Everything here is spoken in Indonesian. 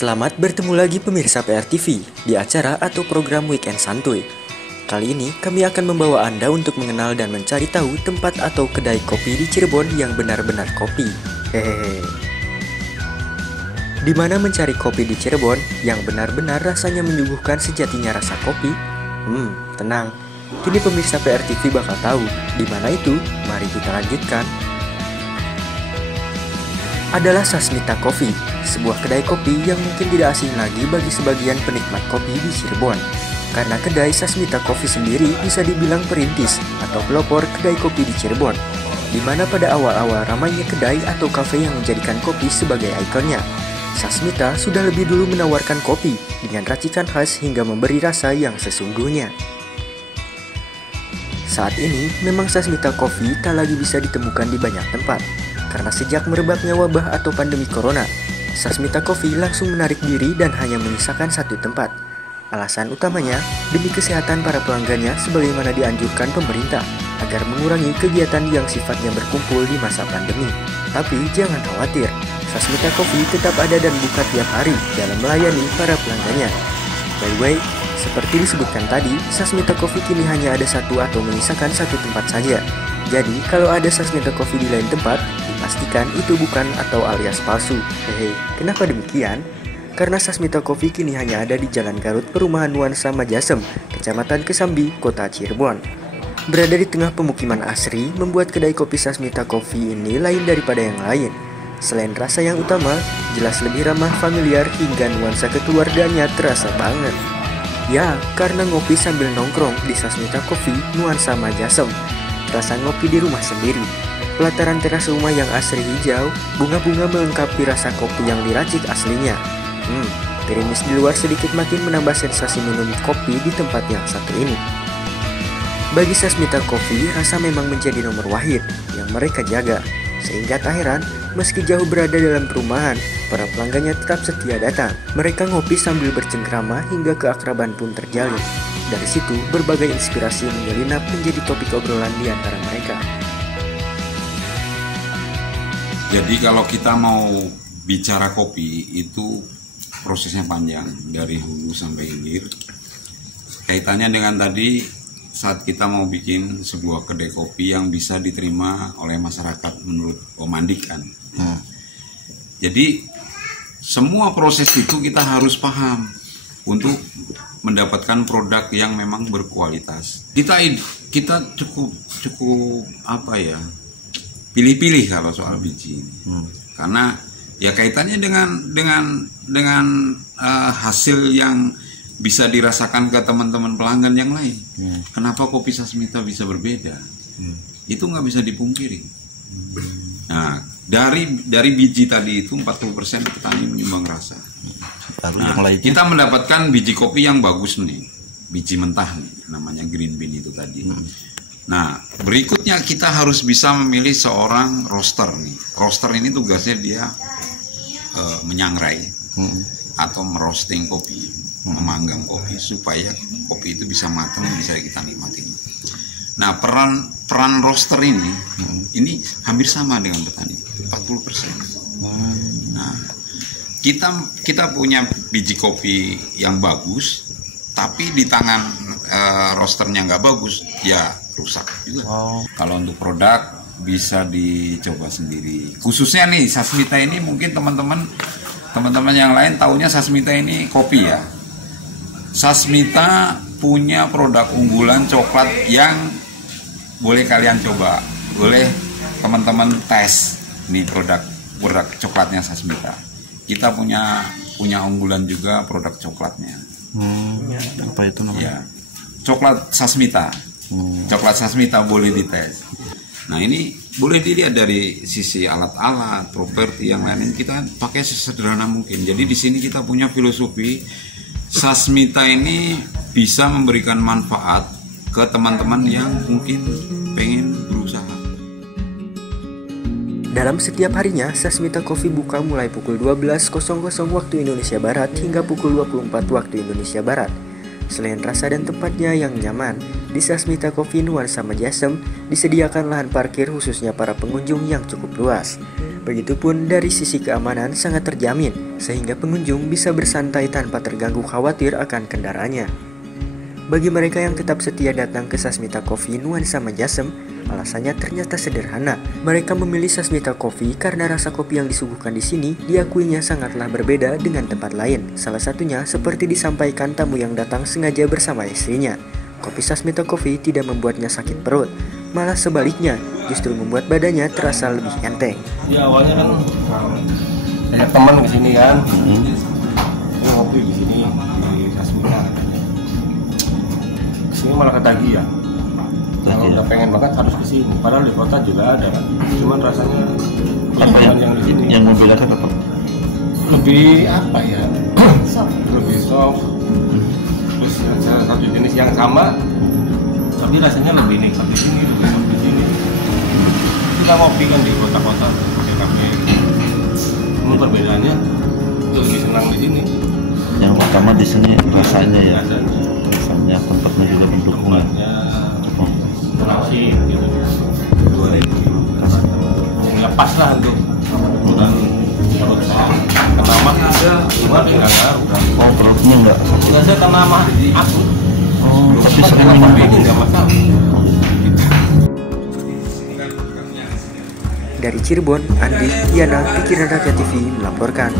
Selamat bertemu lagi pemirsa PRTV di acara atau program Weekend Santuy. Kali ini kami akan membawa Anda untuk mengenal dan mencari tahu tempat atau kedai kopi di Cirebon yang benar-benar kopi. Hehehe. Di mana mencari kopi di Cirebon yang benar-benar rasanya menyuguhkan sejatinya rasa kopi? Tenang. Kini pemirsa PRTV bakal tahu di mana itu. Mari kita lanjutkan. Adalah Sasmita Coffee, sebuah kedai kopi yang mungkin tidak asing lagi bagi sebagian penikmat kopi di Cirebon. Karena kedai Sasmita Coffee sendiri bisa dibilang perintis atau pelopor kedai kopi di Cirebon, di mana pada awal-awal ramainya kedai atau kafe yang menjadikan kopi sebagai ikonnya. Sasmita sudah lebih dulu menawarkan kopi dengan racikan khas hingga memberi rasa yang sesungguhnya. Saat ini, memang Sasmita Coffee tak lagi bisa ditemukan di banyak tempat. Karena sejak merebaknya wabah atau pandemi corona, Sasmita Coffee langsung menarik diri dan hanya menyisakan satu tempat. Alasan utamanya demi kesehatan para pelanggannya sebagaimana dianjurkan pemerintah agar mengurangi kegiatan yang sifatnya berkumpul di masa pandemi. Tapi jangan khawatir, Sasmita Coffee tetap ada dan buka tiap hari dalam melayani para pelanggannya. By the way, seperti disebutkan tadi, Sasmita Coffee kini hanya ada satu atau menyisakan satu tempat saja. Jadi, kalau ada Sasmita Coffee di lain tempat, dipastikan itu bukan atau alias palsu. Hehe, kenapa demikian? Karena Sasmita Coffee kini hanya ada di Jalan Garut Perumahan Nuansa Majasem, Kecamatan Kesambi, Kota Cirebon. Berada di tengah pemukiman asri, membuat kedai kopi Sasmita Coffee ini lain daripada yang lain. Selain rasa yang utama, jelas lebih ramah, familiar, hingga nuansa kekeluargaannya terasa banget. Ya, karena ngopi sambil nongkrong di Sasmita Coffee Nuansa Majasem. Rasa ngopi di rumah sendiri. Pelataran teras rumah yang asri hijau, bunga-bunga melengkapi rasa kopi yang diracik aslinya. Gerimis di luar sedikit makin menambah sensasi minum kopi di tempat yang satu ini. Bagi Sasmita Coffee, rasa memang menjadi nomor wahid yang mereka jaga. Sehingga tak heran, meski jauh berada dalam perumahan, para pelanggannya tetap setia datang. Mereka ngopi sambil bercengkrama hingga keakraban pun terjalin. Dari situ, berbagai inspirasi menyelinap menjadi topik obrolan di antara mereka. Jadi kalau kita mau bicara kopi, itu prosesnya panjang, dari hulu sampai hilir. Kaitannya dengan tadi, saat kita mau bikin sebuah kedai kopi yang bisa diterima oleh masyarakat menurut Om Andik kan. Jadi semua proses itu kita harus paham untuk mendapatkan produk yang memang berkualitas. Kita cukup pilih-pilih kalau soal biji ini. Karena ya kaitannya dengan hasil yang bisa dirasakan ke teman-teman pelanggan yang lain. Kenapa kopi Sasmita bisa berbeda? Itu nggak bisa dipungkiri. Nah, dari biji tadi itu 40% petani menyumbang rasa. Nah, kita mendapatkan biji kopi yang bagus nih, biji mentah nih, namanya green bean itu tadi. Nah, berikutnya kita harus bisa memilih seorang roaster nih. Roaster ini tugasnya dia menyangrai atau merosting kopi, memanggang kopi supaya kopi itu bisa matang, bisa kita nikmati. Nah, peran roaster ini hampir sama dengan petani, 40%. Nah, kita punya biji kopi yang bagus, tapi di tangan roasternya nggak bagus, ya rusak juga. Kalau untuk produk bisa dicoba sendiri. Khususnya nih Sasmita ini, mungkin teman-teman yang lain taunya Sasmita ini kopi ya. Sasmita punya produk unggulan coklat yang boleh kalian coba, boleh teman-teman tes nih produk coklatnya Sasmita. Kita punya unggulan juga produk coklatnya. Apa itu namanya? Ya, coklat Sasmita. Coklat Sasmita boleh dites. Nah, ini boleh dilihat dari sisi alat-alat, properti yang lain. Kita pakai sesederhana mungkin. Jadi di sini kita punya filosofi Sasmita ini bisa memberikan manfaat ke teman-teman yang mungkin pengen berusaha. Dalam setiap harinya, Sasmita Coffee buka mulai pukul 12.00 waktu Indonesia Barat hingga pukul 24 waktu Indonesia Barat. Selain rasa dan tempatnya yang nyaman, di Sasmita Coffee Nuansa Majasem disediakan lahan parkir khususnya para pengunjung yang cukup luas. Begitupun dari sisi keamanan sangat terjamin, sehingga pengunjung bisa bersantai tanpa terganggu khawatir akan kendaraannya. Bagi mereka yang tetap setia datang ke Sasmita Coffee Nuansa Majasem, alasannya ternyata sederhana. Mereka memilih Sasmita Coffee karena rasa kopi yang disuguhkan di sini diakuinya sangatlah berbeda dengan tempat lain. Salah satunya seperti disampaikan tamu yang datang sengaja bersama istrinya. Kopi Sasmita Coffee tidak membuatnya sakit perut, malah sebaliknya, justru membuat badannya terasa lebih enteng. Ya awalnya kan ada teman kesini kan, dia ngopi di sini di Sasmita. Kesini malah ketagihan. Kalau udah pengen banget harus kesini. Padahal di kota juga ada kan, cuman rasanya Apa yang di sini yang membedakan apa? lebih apa ya? Lebih soft. Terus salah satu jenis yang sama, tapi rasanya lebih nikmat di sini, lebih soft di sini. Kita ngopi kan di kota-kota, di kafe. Namun perbedaannya lebih senang di sini. Yang pertama di sini rasanya ya. Rasanya, Tempatnya juga mendukung. tempatnya asik gitu. Ya pas lah untuk bukan perut saya. Kena mah cuma enggak ngaruh. Oh, perutnya enggak. Enggak saya kena mah aku. Oh, tapi sering Cuma minum ini kopi. enggak masalah. Dari Cirebon, Andi, Yana, Pikiran Rakyat TV melaporkan.